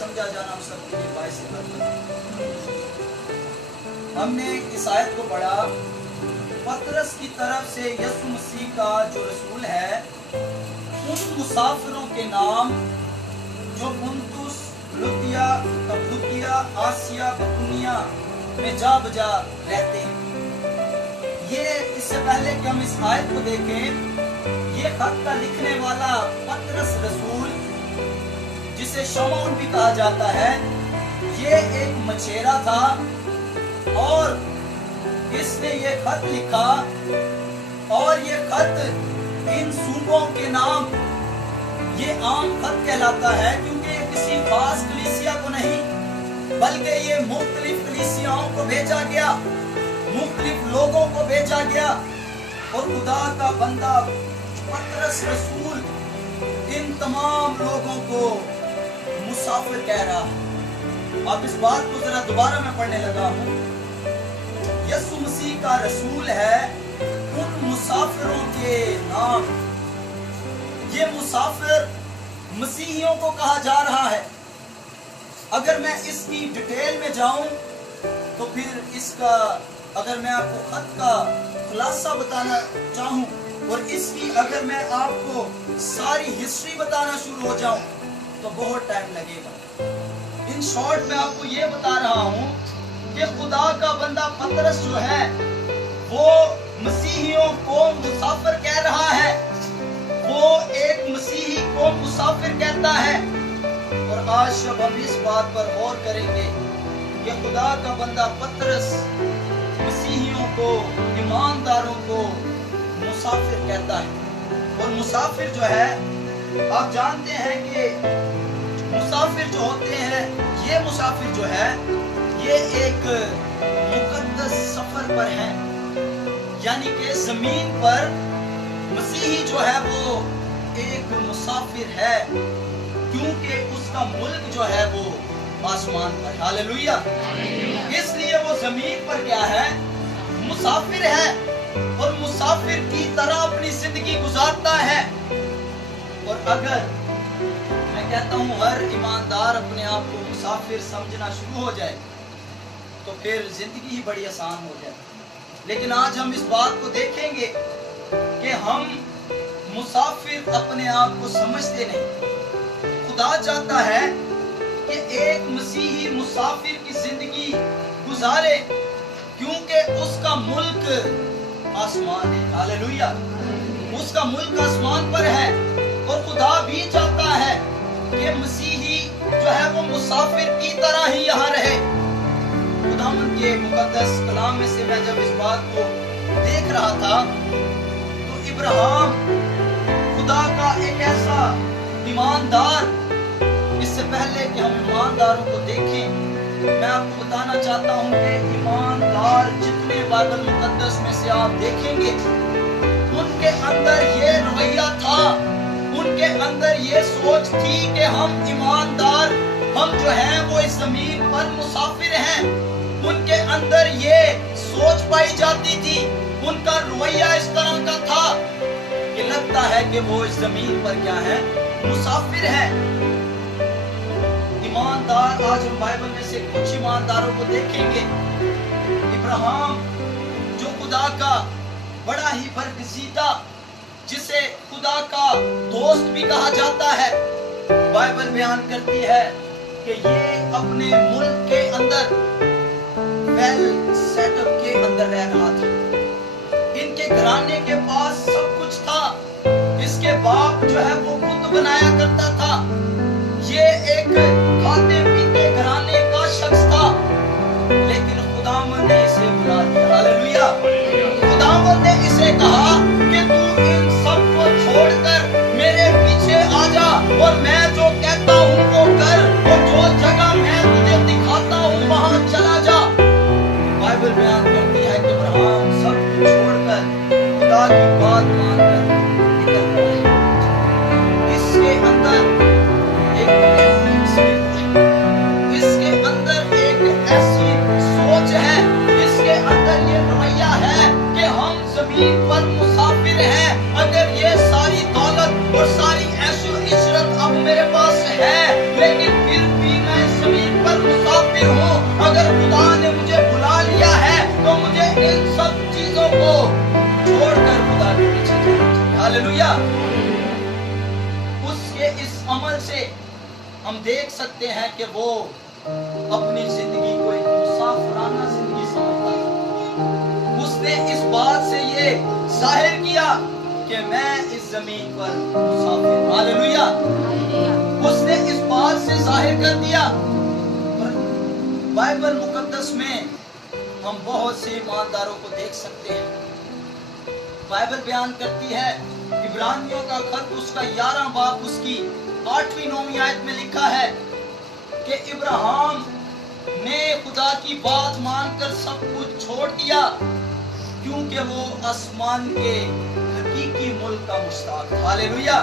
समझा जाना हम सबके लिए बाइस बरकत। हमने इस आयत को पढ़ा, पतरस की तरफ से यीशु मसीह का जो रसूल है उन मुसाफिरों के नाम जो पुंतुस, लुदिया, कप्पदोकिया, आसिया, बितूनिया में जा बजा रहते हैं। ये इससे पहले कि हम इस आयत को देखें, ये खत का लिखने वाला पतरस रसूल, जिसे शमौन भी कहा जाता है, ये एक मछेरा था और इसने ये खत लिखा। और ये खत इन सूबों के नाम, ये आम खत कहलाता है क्योंकि ये किसी खास कलीसिया को नहीं बल्कि ये मुख्तलिफ कलीसियाओं को भेजा गया, मुख्तलिफ लोगों को भेजा गया। और खुदा का बंदा पतरस रसूल इन तमाम लोगों को मुसाफिर कह रहा है। अब इस बात को जरा दोबारा मैं पढ़ने लगा हूँ। यीशु मसीह का रसूल है उन मुसाफिरों के नाम। ये मुसाफिर मसीहियों को कहा जा रहा है। अगर मैं इसकी डिटेल में जाऊं तो फिर इसका, अगर मैं आपको खत का खुलासा बताना चाहूं और इसकी अगर मैं आपको सारी हिस्ट्री बताना शुरू हो जाऊं तो बहुत टाइम लगेगा। इन शॉर्ट में आपको ये बता रहा हूं कि खुदा का बंदा पतरस जो है वो मसीहियों को मुसाफिर कह रहा है, वो एक मसीही को मुसाफिर कहता है। और आज जब हम इस बात पर गौर करेंगे कि खुदा का बंदा पतरस मसीहियों को, ईमानदारों को मुसाफिर कहता है। और मुसाफिर जो है, आप जानते हैं कि मुसाफिर जो होते हैं, ये मुसाफिर जो है ये एक मुकद्दस सफर पर है, यानी कि जमीन पर मसीही जो है वो एक मुसाफिर है क्योंकि उसका मुल्क जो है वो आसमान पर। हालेलुया। इसलिए वो जमीन पर क्या है? मुसाफिर है और मुसाफिर की तरह अपनी जिंदगी गुजारता है। और अगर मैं कहता हूँ हर ईमानदार अपने आप को मुसाफिर समझना शुरू हो जाए तो फिर जिंदगी ही बड़ी आसान हो जाए। लेकिन आज हम इस बात को देखेंगे कि हम मुसाफिर अपने आप को समझते नहीं। खुदा चाहता है कि एक मसीही मुसाफिर की जिंदगी गुजारे क्योंकि उसका मुल्क आसमान है। हालेलुया। उसका मुल्क आसमान पर है और खुदा भी चाहता है कि मसीही जो है वो मुसाफिर की तरह ही यहाँ रहे। खुदावंद के मुकद्दस कलाम में से मैं जब इस बात को देख रहा था तो इब्राहिम खुदा का एक ऐसा ईमानदार, इससे पहले कि हम ईमानदारों को देखें मैं आपको बताना चाहता हूं कि ईमानदार जितने बाइबल मुकद्दस में से आप देखेंगे उनके अंदर ये रवैया था, उनके अंदर ये सोच थी कि हम ईमानदार, हम जो हैं वो इस जमीन पर मुसाफिर हैं। उनके अंदर ये सोच पाई जाती थी, उनका रवैया इस तरह का था कि लगता है कि वो इस जमीन पर क्या है? मुसाफिर है। ईमानदार, आज हम बाइबल में से कुछ ईमानदारों को देखेंगे। इब्राहिम जो खुदा का बड़ा ही बरगजीदा, जिसे खुदा का दोस्त भी कहा जाता है, बाइबल बयान करती है कि ये अपने मुल्क के अंदर वेल सेटअप के अंदर रह रहा था। इनके घराने के पास सब कुछ था। इसके बाप जो है वो खुद बनाया करता था। ये एक खाते पीते घराने का शख्स था, लेकिन खुदावंद ने इसे बुला दिया। हालेलुया। खुदावंद ने इसे कहा कि तू इन सब को छोड़कर मेरे पीछे आ जा और मैं जो कहता हूँ वो कर, और जो जगह मैं तुझे दिखाता हूँ वहां चला जा। बाइबल बयान करती है कि अब्राहम सब कुछ छोड़कर खुदा की बात मानकर निकलता है। इसके अंदर इसके अंदर एक ऐसी सोच है, इसके अंदर ये रवैया है कि हम जमीन पर मुसाफिर हैं। अगर ये सारी दौलत और सारी ऐशो इशरत अब मेरे पास है, लेकिन फिर भी मैं हम देख सकते हैं कि वो अपनी जिंदगी को एक मुसाफिराना जिंदगी समझता था। उसने इस बात से ये जाहिर किया कि मैं इस जमीन पर मुसाफिर। हालेलुया। उसने इस बात से जाहिर कर दिया। बाइबल मुकद्दस में हम बहुत से ईमानदारों को देख सकते हैं। बाइबल बयान करती है, इब्रानियों का खत उसका 11 बाब उसकी 8वीं 9वीं आयत में लिखा है कि इब्राहिम ने खुदा की बात मानकर सब कुछ छोड़ दिया, क्योंकि वो आसमान के हकीकी मुल्क का मुश्ताक था। हालेलुया।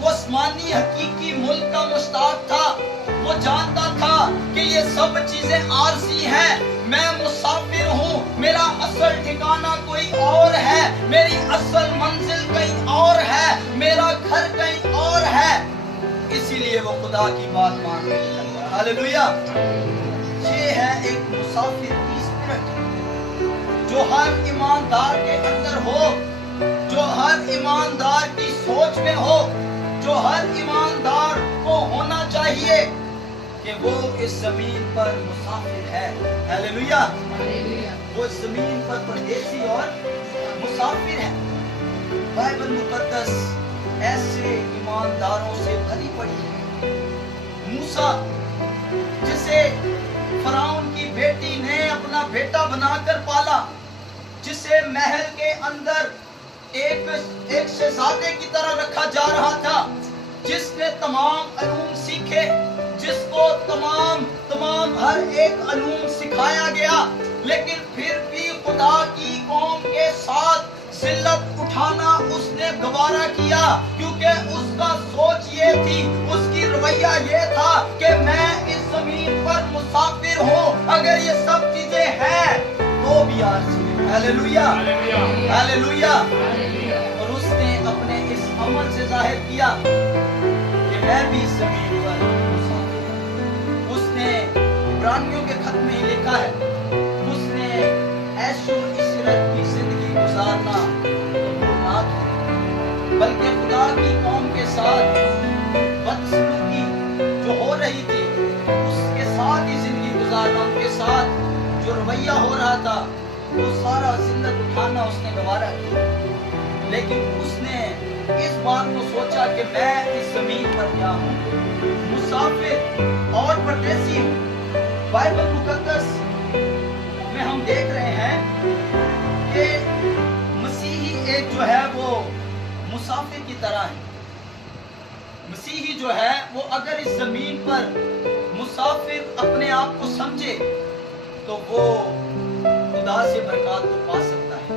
वो आसमानी हकीकी मुल्क का मुश्ताक था। वो जानता था कि ये सब चीजें आरजी हैं, मैं मुसाफिर हूँ, मेरा असल ठिकाना कोई और है, मेरी असल मंजिल कहीं और है, मेरा घर कहीं और है। इसीलिए वो खुदा की बात मान के निकल गया। हालेलुया। ये है एक मुसाफिर की स्पिरिट जो हर ईमानदार के अंदर हो, जो हर ईमानदार की सोच में हो, जो हर ईमानदार को होना चाहिए कि वो इस जमीन पर मुसाफिर है। हालेलुया। वो इस जमीन पर परदेसी और मुसाफिर है। बाइबल मुकद्दस ऐसे ईमानदारों से भरी पड़ी है। मूसा, जिसे फराउन की बेटी ने अपना बेटा बनाकर पाला, जिसे महल के अंदर एक शहजादे की तरह रखा जा रहा था, जिसने तमाम अलूम सीखे, जिसको तमाम हर एक अलूम सिखाया गया, लेकिन फिर भी खुदा की कौम के साथ जिल्लत उठाना उसने गवारा किया, क्योंकि उसका सोच ये थी, उसकी रवैया ये था कि मैं इस जमीन पर मुसाफिर हूँ, अगर ये सब चीजें हैं तो भी आरज़ी है। हालेलुया। हालेलुया। और उसने अपने इस अमल से जाहिर किया कि मैं भी इस जमीन पर मुसाफिर हूँ। उसने इब्रानियों के खत में ही लिखा है, उसने ऐशो इशरत की जिंदगी गुजारना कबूल ना किया, बल्कि खुदा की कौम के साथ बदसलूकी जो हो रही थी उसके साथ ही जिंदगी गुजारना, उनके साथ जो रवैया हो रहा था वो सारा जिल्लत उठाना उसने गवारा किया। लेकिन उसने इस बात को सोचा कि मैं इस जमीन पर क्या हूँ, मुसाफिर और परदेसी हूँ। बाइबल मुकद्दस में हम देख रहे हैं कि मसीही एक जो है वो मुसाफिर की तरह है। मसीही जो है वो अगर इस जमीन पर मुसाफिर अपने आप को समझे तो वो खुदा से बरकत को पा सकता है,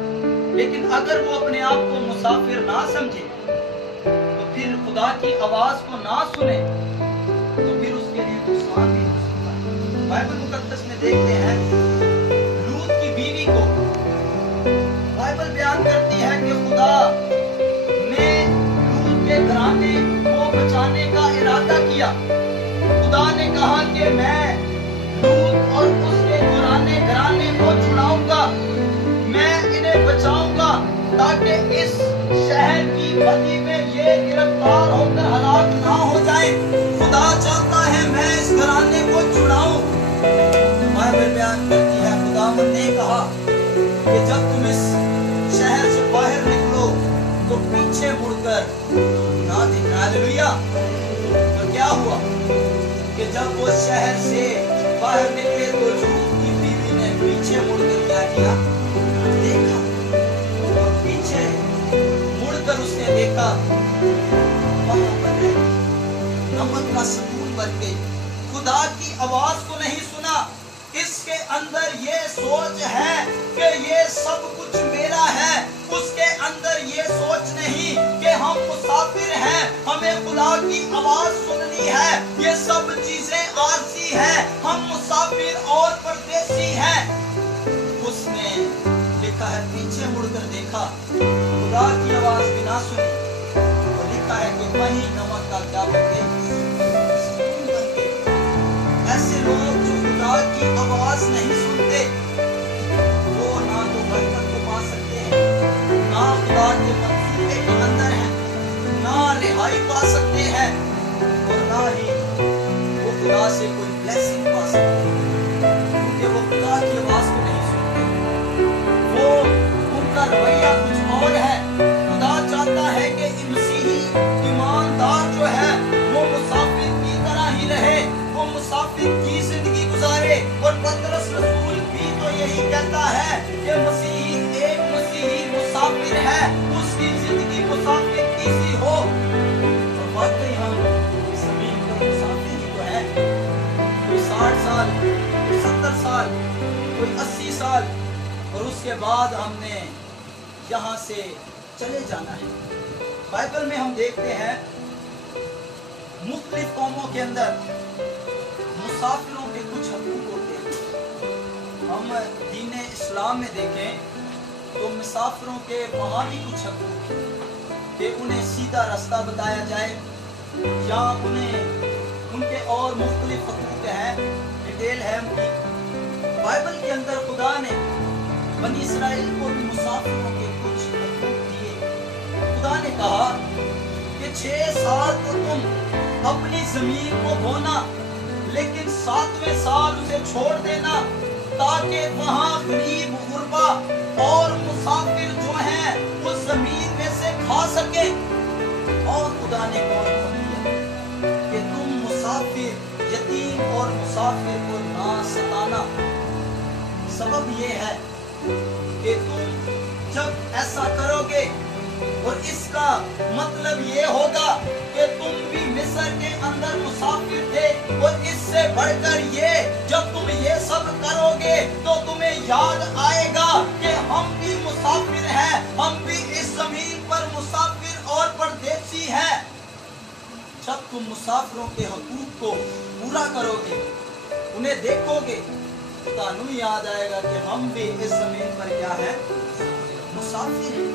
लेकिन अगर वो अपने आप को मुसाफिर ना समझे तो फिर खुदा की आवाज को ना सुने तो फिर उसके लिए नुकसान भी हो सकता है। बाइबल मुकद्दस में देखते हैं लूत की बीवी को, बाइबल बयान करती है कि खुदा ने लूत के घराने को बचाने का इरादा किया। खुदा ने कहा कि मैं लूत और उसके घराने को छुड़ाऊंगा, मैं इन्हें बचाऊंगा ताकि इस शहर की बदी में ये गिरफ्तार होकर हलाक ना हो जाए। खुदा चाहता है मैं इस घराने को छुड़ाऊं। बाइबल बयान करती है खुदावंद ने कहा कि जब तुम इस शहर से बाहर निकलो तो पीछे मुड़कर ना देखना। हालेलुया। तो क्या हुआ कि जब वो शहर से बाहर निकले तो लूत की बीवी ने पीछे मुड़कर क्या किया, देखा। और पीछे मुड़कर उसने देखा वहां पर नमक का सबूत बन गई। खुदा की आवाज को नहीं सुना। इसके अंदर ये सोच है कि ये सब कुछ मेरा है, उसके अंदर ये सोच नहीं कि हम मुसाफिर हैं, हमें खुदा की आवाज सुननी है, ये सब चीजें आरजी हैं, हम मुसाफिर और परदेसी हैं। उसने लिखा है पीछे मुड़कर देखा, खुदा की आवाज भी ना सुनी, तो लिखा है कि वही नमक का क्या बन गए। ऐसे लोग जो खुदा की आवाज नहीं सुनते वो ना तो बरकत को पा सकते हैं, ना खुदा के मंसूबे के अंदर हैं, ना रिहाई पा सकते हैं और ना ही बाद हमने यहाँ से चले जाना है। बाइबल में हम देखते हैं मुख्तलिफ कौमों के अंदर मुसाफिरों के कुछ हकूक होते हैं। हम दीन इस्लाम में देखें तो मुसाफिरों के वहाँ भी कुछ हकूक हैं कि उन्हें सीधा रास्ता बताया जाए या उन्हें उनके और मुख्तलिफ हकूक हैं, डिटेल है उनकी। बाइबल के अंदर खुदा ने बनी इसराइल को भी मुसाफिरों के कुछ हकूक दिए। खुदा ने कहा कि 6 साल तो तुम अपनी जमीन को बोना, लेकिन 7वें साल उसे छोड़ देना, ताकि वहाँ गरीब गुरबा और मुसाफिर जो हैं उस जमीन में से खा सके। और खुदा ने कौन किया कि तुम मुसाफिर, यतीम और मुसाफिर को ना सताना। सबब ये है कि तुम जब ऐसा करोगे और इसका मतलब ये होगा कि तुम भी मिस्र के अंदर मुसाफिर थे, और इससे बढ़कर ये जब तुम ये सब करोगे तो तुम्हें याद आएगा कि हम भी मुसाफिर हैं, हम भी इस जमीन पर मुसाफिर और परदेसी हैं। जब तुम मुसाफिरों के हकूक को पूरा करोगे, उन्हें देखोगे, तो तानू याद आएगा कि हम भी इस जमीन पर क्या है, मुसाफिर हैं।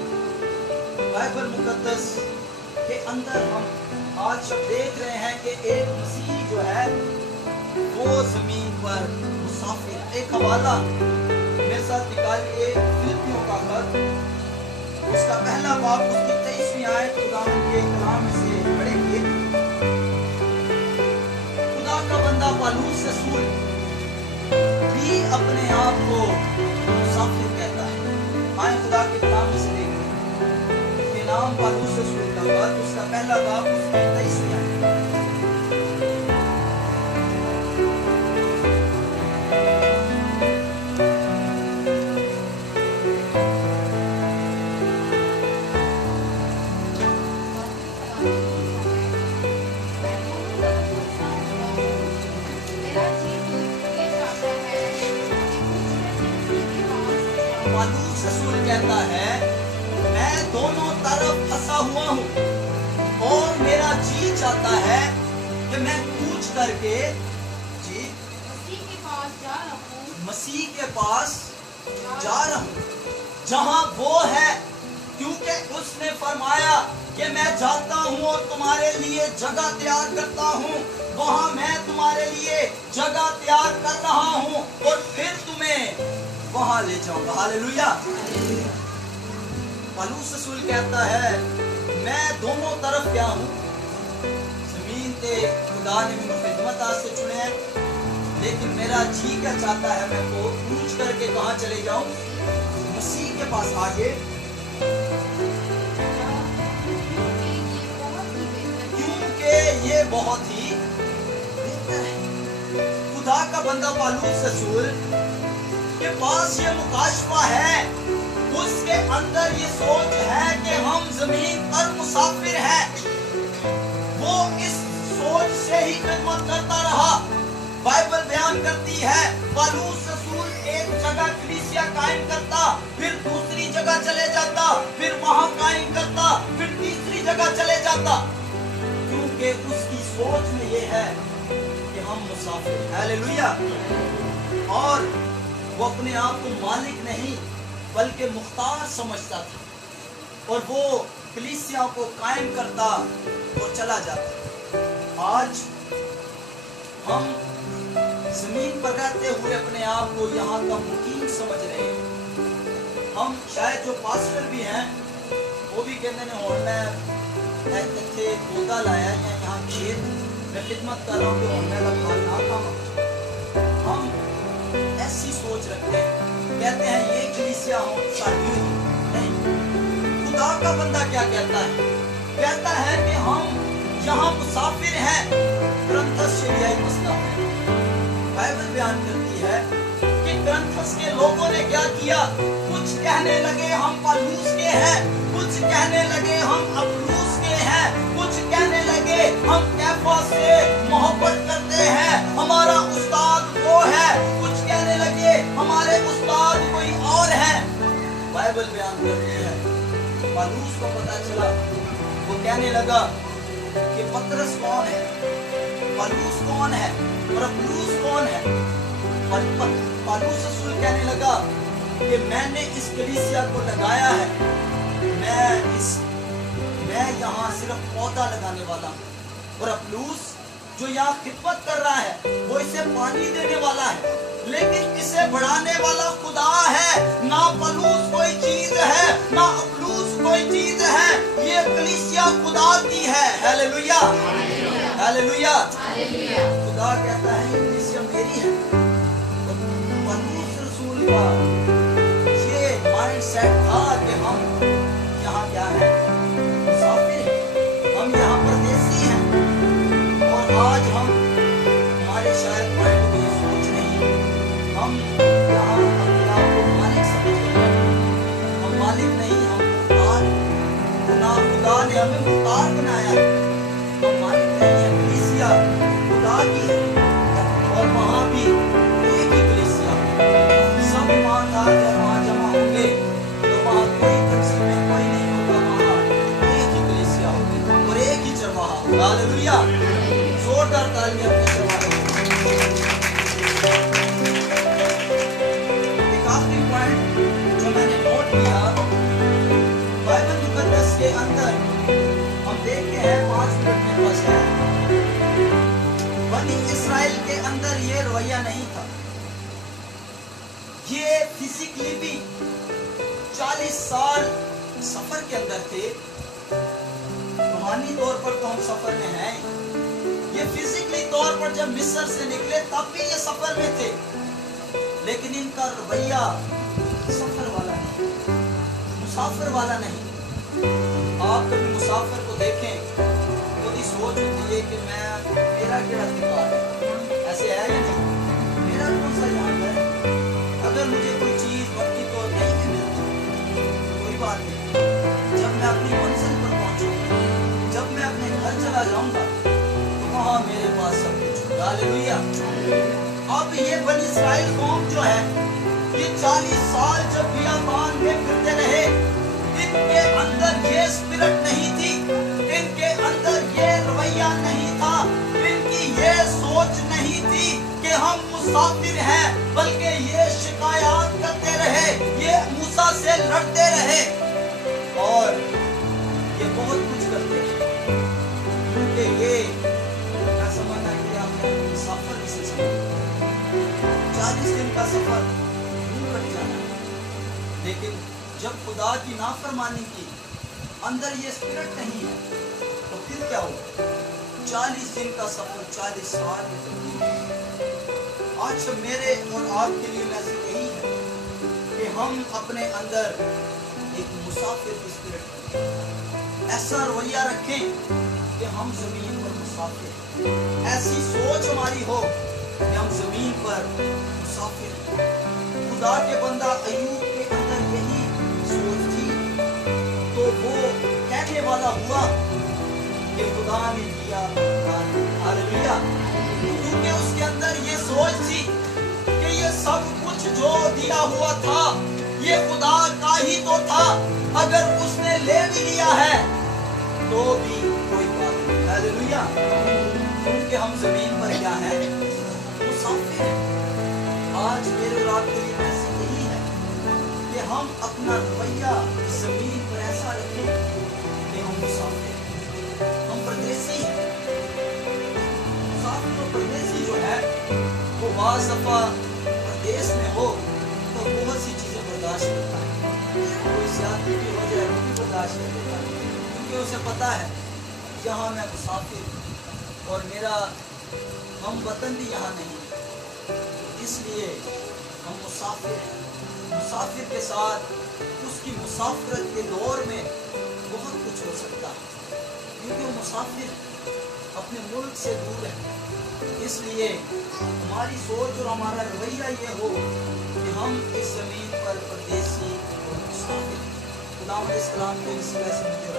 बाइबल मुकद्दस के अंदर हम आज सब देख रहे हैं कि एक मसीही जो है वो जमीन पर मुसाफिर। एक हवाला मेरे साथ निकालिए, फिलिपियों का खत, उसका पहला बाब, उसकी 23वीं आयत खुदावंद के कलाम से पढ़ेंगे। खुदा का बंदा पौलुस रसूल भी अपने आप को मुसाफिर कहता है। आए खुदा के कलाम से देखें, नाम पौलुस रसूल का खत, उसका पहला बाब, उसकी 23वीं आयत। पौलुस रसूल कहता है, मैं दोनों तरफ फंसा हुआ हूँ और मेरा जी चाहता है कि मैं कूच करके जी मसीह के पास जा रहा हूँ जहाँ वो है, क्योंकि उसने फरमाया कि मैं जाता हूँ और तुम्हारे लिए जगह तैयार करता हूँ, वहाँ मैं तुम्हारे लिए जगह तैयार कर रहा हूँ और फिर तुम्हें वहाँ ले जाऊंगा। हालेलुया। पौलुस रसूल कहता है, मैं दोनों तरफ क्या हूँ, जमीन पे खुदा ने मुझे खिदमत से चुने हैं, लेकिन मेरा जी क्या चाहता है, मैं को कूच करके कहाँ चले जाऊं, मसीह के पास आगे, क्योंकि ये बहुत ही बेहतर है। खुदा का बंदा पौलुस रसूल के पास ये मुकाशफा है, उसके अंदर ये सोच है कि हम जमीन पर मुसाफिर हैं। वो इस सोच से ही खिदमत करता रहा। बाइबल बयान करती है, पौलुस रसूल एक जगह कलीसिया कायम करता, फिर दूसरी जगह चले जाता, फिर वहां कायम करता, फिर तीसरी जगह चले जाता, क्योंकि उसकी सोच में ये है कि हम मुसाफिर हैं। हालेलुया। और वो अपने आप को मालिक नहीं बल्कि मुख्तार समझता था, और वो कलीसिया को कायम करता और चला जाता। आज हम जमीन पर रहते हुए अपने आप को यहाँ का मुकीम समझ रहे हैं। हम शायद जो पास्टर भी हैं वो भी कहते हैं, और मैं इतने पौधा लाया या यहाँ खेत में खिदमत कर रहा हूँ कि मैं लगा ना काम। हम ऐसी सोच रखते हैं, कहते हैं ये कलीसिया हो साड़ी नहीं। खुदा का बंदा क्या कहता है? कहता है कि हम यहाँ मुसाफिर हैं। ग्रंथस से यही मसला है। बाइबल बयान करती है कि ग्रंथस के लोगों ने क्या किया, कुछ कहने लगे हम पौलुस के हैं, कुछ कहने लगे हम अपुल्लोस के हैं, कुछ कहने लगे हम कैफा से मोहब्बत करते हैं, हमारा उस्ताद वो है, कुछ कहने लगे हमारे उस्ताद कोई और है। बाइबल बयान करती है। पौलुस को पता चला, वो कहने लगा कि पतरस कौन है, पौलुस कौन है और अपुल्लोस कौन है। पौलुस रसूल कहने लगा कि मैंने इस कलीसिया को लगाया है, मैं यहाँ सिर्फ पौधा लगाने वाला हूँ, और अपुल्लोस जो यहाँ खिदमत कर रहा है वो इसे पानी देने वाला है, लेकिन इसे बढ़ाने वाला खुदा है। ना पौलुस कोई चीज है, ना अपुल्लोस कोई चीज है, ये कलीसिया खुदा की है। Hallelujah, hallelujah. खुदा कहता है ये कलीसिया मेरी है। तो पौलुस रसूल का ये माइंडसेट था कि हम यहाँ क्या है, मुसाफिर हैं, हम यहाँ परदेसी हैं। और आज हम हमारे शायद माइंड में ये सोच नहीं, हम यहाँ अपने आप को मालिक समझ रहे हैं। हम मालिक नहीं, हम मुख्तार। खुदा ने हमें मुख्तार बनाया है, हम मालिक नहीं है। कलीसिया खुदा की है, और वहाँ भी एक ही कलीसिया, सब ईमानदार जब वहाँ जमा होंगे तो वहाँ कोई तकसीम में कोई नहीं होगा, वहाँ एक ही कलीसिया होगी और एक ही चरवाहा होगा। हालेलुया, जोरदार तालियां अपने चरवाहे को। एक आखिरी पॉइंट जो मैंने नोट किया, बाइबल मुकद्दस के अंदर हम देखते हैं, 5 मिनट मेरे पास है, बनी इस्राएल के अंदर ये रवैया नहीं था। ये फिजिकली भी 40 साल सफर के अंदर थे। रूहानी तौर पर तो हम सफर में हैं, ये फिजिकली तौर पर जब मिस्र से निकले तब भी ये सफर में थे, लेकिन इनका रवैया सफर वाला नहीं, मुसाफिर वाला नहीं। आप कभी मुसाफिर को देखें तो ये सोच होती है कि मेरा क्या अधिकार है, ऐसे है या नहीं, मेरा कौन सा यहाँ है। अगर मुझे कोई चीज वक्त की तो नहीं भी मिलती, कोई बात नहीं, जब मैं अपनी मंजिल पर पहुंचूंगा, जब मैं अपने घर चला जाऊंगा तो वहां मेरे पास सब कुछ होगा। हालेलुया। अब ये बनी इस्राएल कौम जो है, ये 40 साल जब बियाबान में फिरते रहे, इनके अंदर ये स्पिरिट नहीं थी, इनके अंदर ये रवैया नहीं था, इनकी ये सोच नहीं थी कि हम मुसाफिर हैं, बल्कि ये शिकायत करते रहे, ये मूसा से लड़ते रहे, और ये बहुत कुछ करते रहे, क्योंकि ये मैं समझना कि आपने सफर किसे समझ, 40 दिन का सफर दूर कट जाना है, लेकिन जब खुदा की नाफरमानी की, अंदर ये स्पिरिट नहीं है, तो फिर क्या होगा। 40 दिन का सफर 40 साल में तब्दील। आज मेरे और आपके लिए मैसेज यही है कि हम अपने अंदर एक मुसाफिर की स्पिरिट रखें, ऐसा रवैया रखें कि हम जमीन पर मुसाफिर, ऐसी सोच हमारी हो कि हम जमीन पर मुसाफिर। खुदा के बंदा अय्यूब के अंदर यही सोच थी, तो वो कहने वाला हुआ कि खुदा ने दिया। हालेलुया। क्योंकि उसके अंदर ये सोच थी कि ये सब कुछ जो दिया हुआ था ये खुदा का ही तो था, अगर उसने ले भी लिया है तो भी कोई बात नहीं। हालेलुया। क्योंकि हम जमीन पर क्या है, मुसाफिर हैं। आज मेरे और आपके लिए मैसेज यही है कि हम अपना रवैया जमीन पर ऐसा रखें कि हम मुसाफिर, हम परदेसी हैं। मुसाफिर और परदेसी जो है वो बाज़ दफा परदेश में हो तो बहुत सी चीजें बर्दाश्त करता है, कोई ज्यादती की हो जाए वो भी बर्दाश्त कर लेता है, क्योंकि उसे पता है यहाँ मैं मुसाफिर और मेरा हम वतन भी यहाँ नहीं, इसलिए हम मुसाफिर हैं। मुसाफिर के साथ उसकी मुसाफिरत के दौर में बहुत कुछ हो सकता है, क्योंकि वो मुसाफिर अपने मुल्क से दूर है। इसलिए हमारी सोच और हमारा रवैया ये हो कि हम इस जमीन पर परदेसी और मुसाफिर। खुदा इस्लाम के इस वजह से मुझे